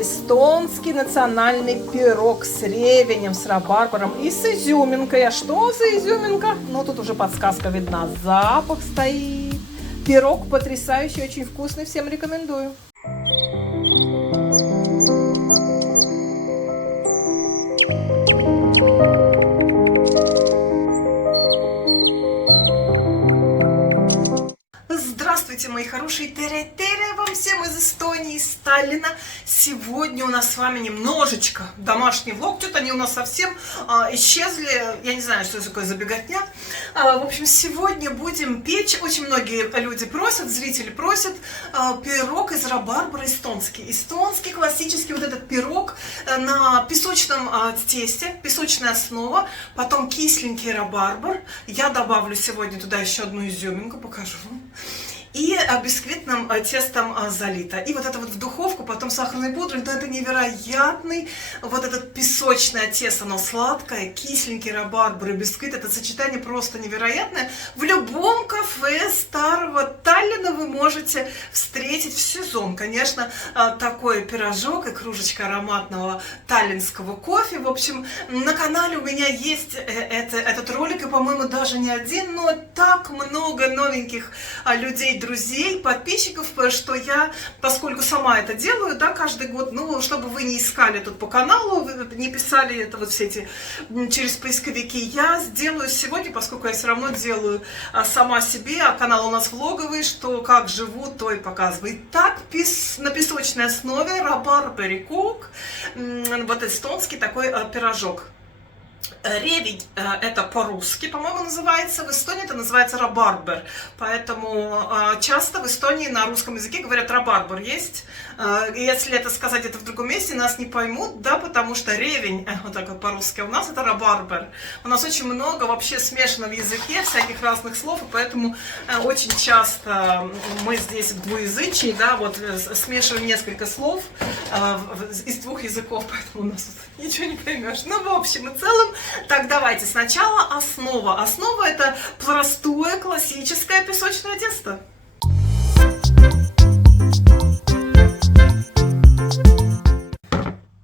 Эстонский национальный пирог с ревенем, с рабарбаром и с изюминкой. А что за изюминка? Ну, тут уже подсказка видна. Запах стоит. Пирог потрясающий, очень вкусный. Всем рекомендую. Здравствуйте, мои хорошие тере-тере, вам всем из Эстонии, из Таллина. Сегодня у нас с вами немножечко домашний влог. Что-то они у нас совсем исчезли. Я не знаю, что это такое за беготня. В общем, сегодня будем печь. Очень многие люди просят, зрители просят пирог из рабарбара эстонский. Эстонский классический вот этот пирог на песочном тесте, песочная основа, потом кисленький рабарбар. Я добавлю сегодня туда еще одну изюминку, покажу вам. И бисквитным тестом залито. И вот это вот в духовку, потом сахарной пудрой. Да, это невероятный, вот этот песочное тесто, оно сладкое, кисленький рабарбар и бисквит. Это сочетание просто невероятное. В любом кафе старого Таллина вы можете встретить в сезон. Конечно, такой пирожок и кружечка ароматного таллинского кофе. В общем, на канале у меня есть этот ролик, и, по-моему, даже не один, но так много новеньких людей, друзей, подписчиков, что я, поскольку сама это делаю, да, каждый год, ну, чтобы вы не искали тут по каналу, вы не писали это вот все эти через поисковики, я сделаю сегодня, поскольку я все равно делаю сама себе, а канал у нас влоговый, что как живу, то и показываю. Так, на песочной основе рабарбар кук, вот эстонский такой пирожок. Ревень это по-русски, по-моему, называется. В Эстонии это называется рабарбар. Поэтому часто в Эстонии на русском языке говорят рабарбар есть. Если это сказать это в другом месте, нас не поймут, да, потому что ревень, вот так вот по-русски, у нас это рабарбар. У нас очень много вообще смешано в языке, всяких разных слов, и поэтому очень часто мы здесь в двуязычии, да, вот смешиваем несколько слов из двух языков, поэтому у нас тут ничего не поймешь. Ну, в общем и целом, так, давайте сначала основа. Основа это простое классическое песочное тесто.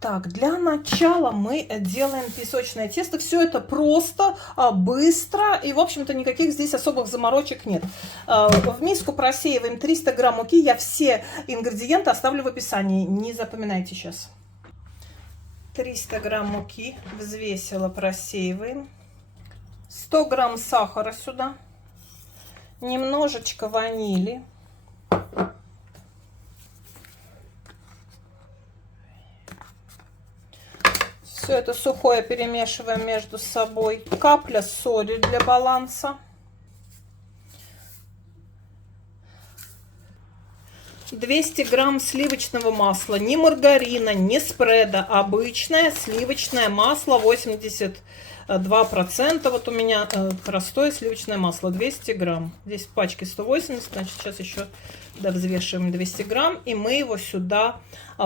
Так, для начала мы делаем песочное тесто. Все это просто, быстро и, в общем-то, никаких здесь особых заморочек нет. В миску просеиваем 300 грамм муки. Я все ингредиенты оставлю в описании, не запоминайте сейчас. 300 грамм муки взвесила, просеиваем. 100 грамм сахара сюда. Немножечко ванили. Все это сухое перемешиваем между собой. Капля соли для баланса. 200 грамм сливочного масла, не маргарина, не спреда, обычное сливочное масло, 82%. Вот у меня простое сливочное масло, 200 грамм. Здесь в пачке 180, значит, сейчас еще взвешиваем 200 грамм. И мы его сюда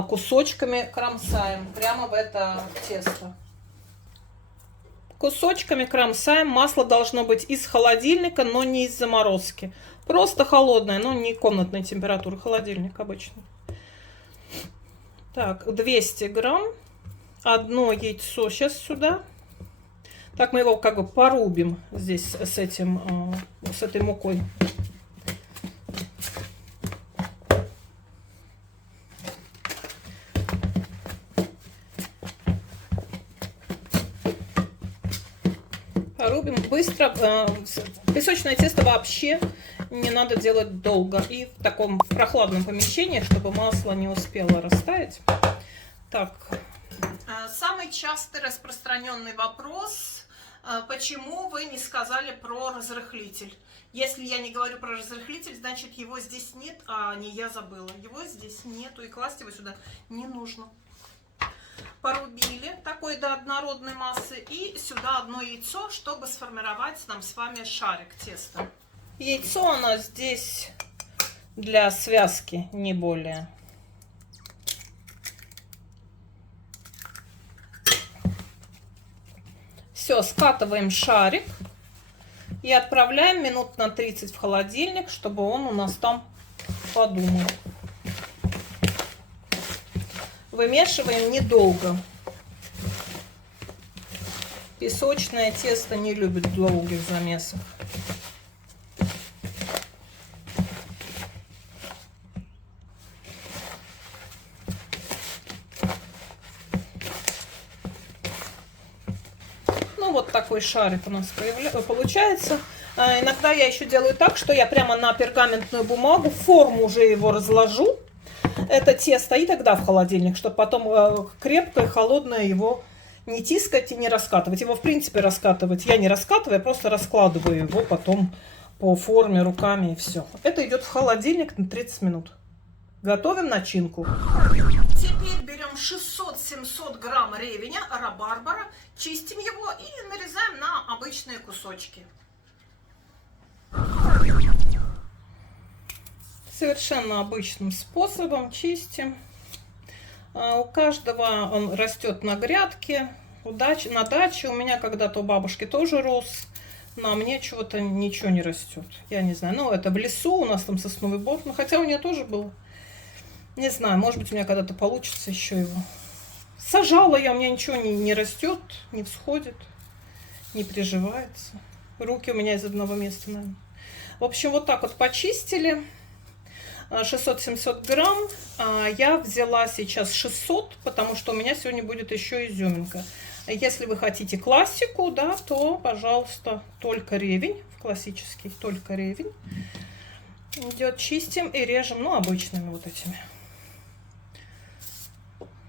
кусочками кромсаем, прямо в это тесто. Кусочками кромсаем. Масло должно быть из холодильника, но не из заморозки. Просто холодное, но не комнатной температуры. Холодильник обычный. Так, 200 грамм. Одно яйцо сейчас сюда. Так, мы его как бы порубим здесь с этой мукой. Рубим быстро. Песочное тесто вообще не надо делать долго. И в таком прохладном помещении, чтобы масло не успело растаять. Так. Самый частый распространенный вопрос. Почему вы не сказали про разрыхлитель? Если я не говорю про разрыхлитель, значит его здесь нет, а не я забыла. Его здесь нету, и класть его сюда не нужно. Порубили такой до однородной массы, и сюда одно яйцо, чтобы сформировать нам с вами шарик теста. Яйцо оно здесь для связки, не более. Все, скатываем шарик и отправляем минут на 30 в холодильник, чтобы он у нас там подумал. Вымешиваем недолго. Песочное тесто не любит долгих замесов. Ну, вот такой шарик у нас получается. Иногда я еще делаю так, что я прямо на пергаментную бумагу, форму уже его разложу, это тесто, и тогда в холодильник, чтобы потом крепкое, холодное его не тискать и не раскатывать. Его, в принципе, раскатывать я не раскатываю, я просто раскладываю его потом по форме руками и все. Это идет в холодильник на 30 минут. Готовим начинку. Теперь берем 600-700 грамм ревеня, рабарбара, чистим его и нарезаем на обычные кусочки. Совершенно обычным способом чистим. У каждого он растет на грядке, на даче. У меня когда-то у бабушки тоже рос, но мне чего-то ничего не растет. Я не знаю, ну это в лесу, у нас там сосновый бор, но хотя у нее тоже было. Не знаю, может быть у меня когда-то получится еще его. Сажала я, у меня ничего не растет, не всходит, не приживается. Руки у меня из одного места, наверное. В общем, вот так вот почистили. 600-700 грамм. Я взяла сейчас 600, потому что у меня сегодня будет еще изюминка. Если вы хотите классику, да, то, пожалуйста, только ревень. Классический, только ревень. Идет, чистим и режем, ну, обычными вот этими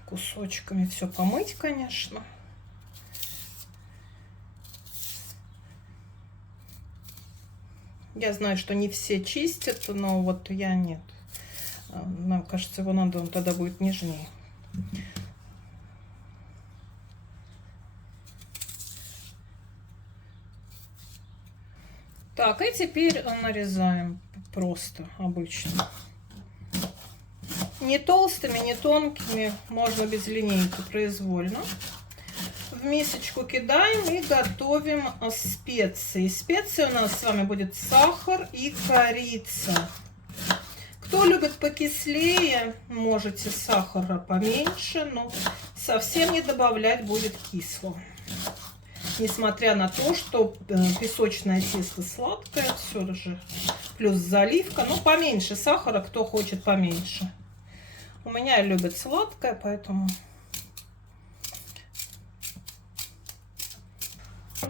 кусочками. Все помыть, конечно. Я знаю, что не все чистят, но вот я нет. Нам кажется, его надо, он тогда будет нежнее. Так, и теперь нарезаем просто обычно. Не толстыми, не тонкими, можно без линейки, произвольно. В мисочку кидаем и готовим специи. Специи у нас с вами будет сахар и корица. Кто любит покислее, можете сахара поменьше, но совсем не добавлять будет кисло. Несмотря на то, что песочное тесто сладкое, все же плюс заливка, но поменьше сахара, кто хочет поменьше. У меня любят сладкое, поэтому...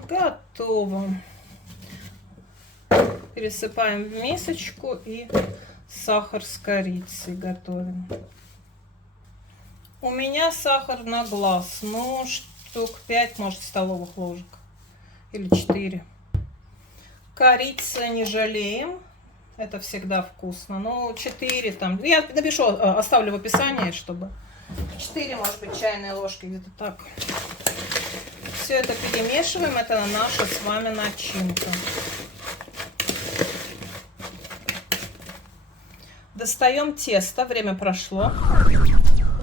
Готово. Пересыпаем в мисочку и сахар с корицей готовим. У меня сахар на глаз, ну, штук 5, может, столовых ложек. Или 4. Корицы не жалеем. Это всегда вкусно. Ну, 4 там. Я напишу, оставлю в описании, чтобы... 4, может быть, чайные ложки, где-то так. Все это перемешиваем. Это наша с вами начинка. Достаем тесто. Время прошло.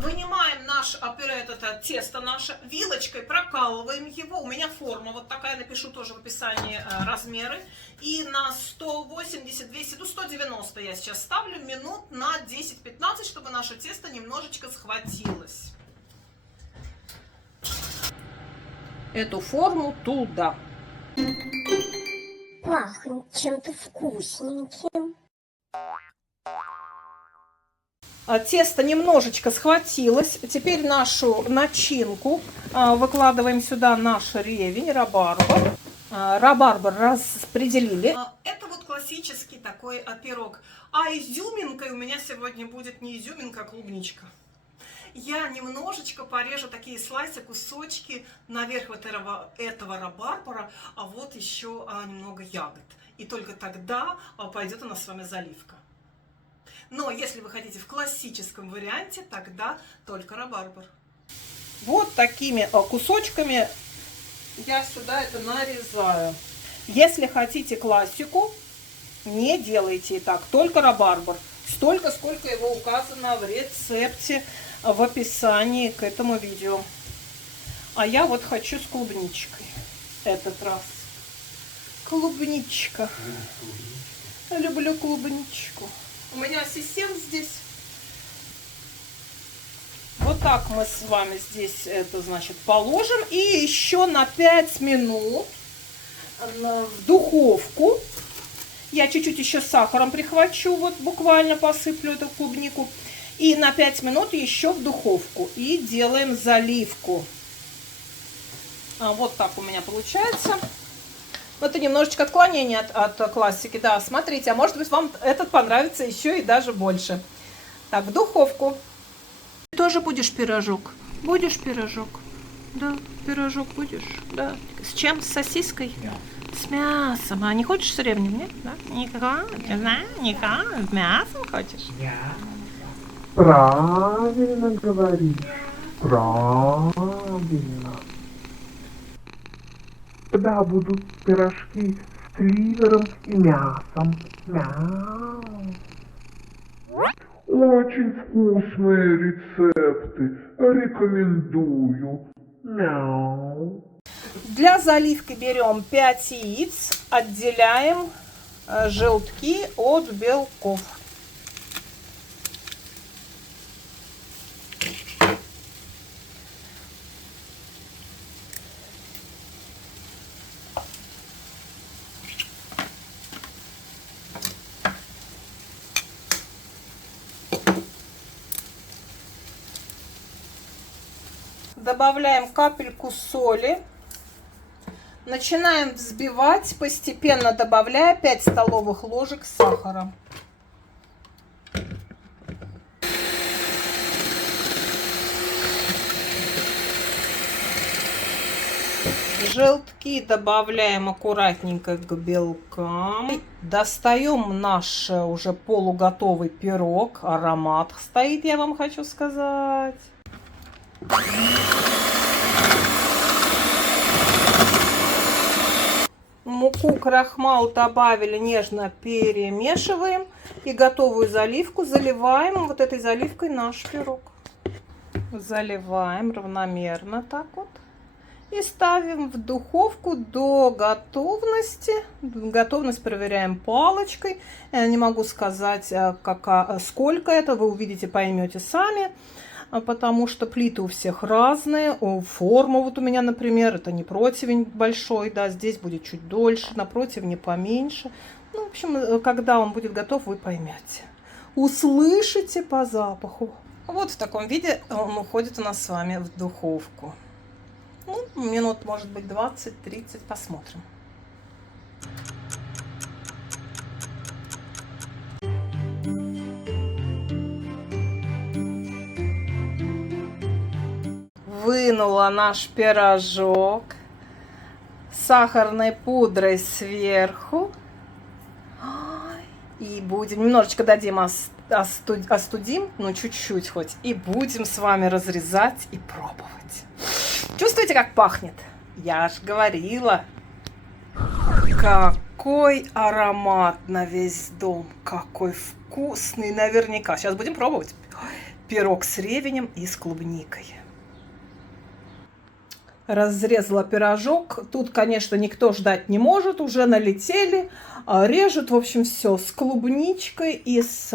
Вынимаем наш это тесто наше вилочкой, прокалываем его. У меня форма вот такая, напишу тоже в описании размеры. И на 180, 200, ну 190 я сейчас ставлю минут на 10-15, чтобы наше тесто немножечко схватилось. Эту форму туда. Пахнет чем-то вкусненьким. Тесто немножечко схватилось. Теперь нашу начинку выкладываем сюда наш ревень, рабарбар. Рабарбар распределили. Это вот классический такой пирог. А изюминкой у меня сегодня будет не изюминка, а клубничка. Я немножечко порежу такие слайсы, кусочки наверх вот этого рабарбара, а вот еще немного ягод. И только тогда пойдет у нас с вами заливка. Но если вы хотите в классическом варианте, тогда только рабарбар. Вот такими кусочками я сюда это нарезаю. Если хотите классику, не делайте и так, только рабарбар. Столько, сколько его указано в рецепте, в описании к этому видео. А я вот хочу с клубничкой этот раз. Клубничка. Люблю клубничку. У меня ассистент здесь. Вот Вот так мы с вами здесь это, значит, положим. И еще на 5 минут в духовку. Я чуть-чуть еще сахаром прихвачу, вот буквально посыплю эту клубнику. И на 5 минут еще в духовку. И делаем заливку. Вот так у меня получается. Это немножечко отклонение от классики. Да, смотрите, а может быть вам этот понравится еще и даже больше. Так, в духовку. Ты тоже будешь пирожок? Будешь пирожок? Да, пирожок будешь? Да. С чем? С сосиской? С мясом. А не хочешь с ревнем, нет? Да? Никак, с мясом хочешь? Правильно говоришь. Правильно. Да, будут пирожки с ливером и мясом. Мяу. Очень вкусные рецепты. Рекомендую. Мяу. Для заливки берем 5 яиц, отделяем желтки от белков. Добавляем капельку соли. Начинаем взбивать, постепенно добавляя 5 столовых ложек сахара. Желтки добавляем аккуратненько к белкам. Достаем наш уже полуготовый пирог. Аромат стоит, я вам хочу сказать. Муку, крахмал добавили, нежно перемешиваем. И готовую заливку заливаем вот этой заливкой наш пирог. Заливаем равномерно так вот. И ставим в духовку до готовности. Готовность проверяем палочкой. Я не могу сказать, сколько это. Вы увидите, поймете сами. Потому что плиты у всех разные. Форма вот у меня, например, это не противень большой, да, здесь будет чуть дольше, на противне поменьше. Ну, в общем, когда он будет готов, вы поймете. Услышите по запаху. Вот в таком виде он уходит у нас с вами в духовку. Ну, минут, может быть, 20-30, посмотрим. Вынула наш пирожок сахарной пудрой сверху. И будем, немножечко дадим остудим, ну чуть-чуть хоть. И будем с вами разрезать и пробовать. Чувствуете, как пахнет? Я ж говорила. Какой аромат на весь дом. Какой вкусный наверняка. Сейчас будем пробовать. Пирог с ревенем и с клубникой. Разрезала пирожок. Тут, конечно, никто ждать не может. Уже налетели. Режут, в общем, все с клубничкой и с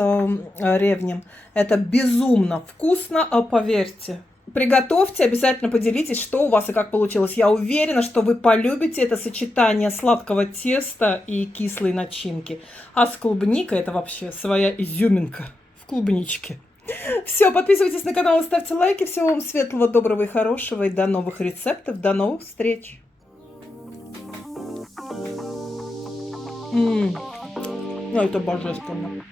ревнем. Это безумно вкусно, поверьте. Приготовьте, обязательно поделитесь, что у вас и как получилось. Я уверена, что вы полюбите это сочетание сладкого теста и кислой начинки. А с клубникой это вообще своя изюминка в клубничке. Все, подписывайтесь на канал и ставьте лайки. Всего вам светлого, доброго и хорошего. И до новых рецептов. До новых встреч. Ну, это божественно.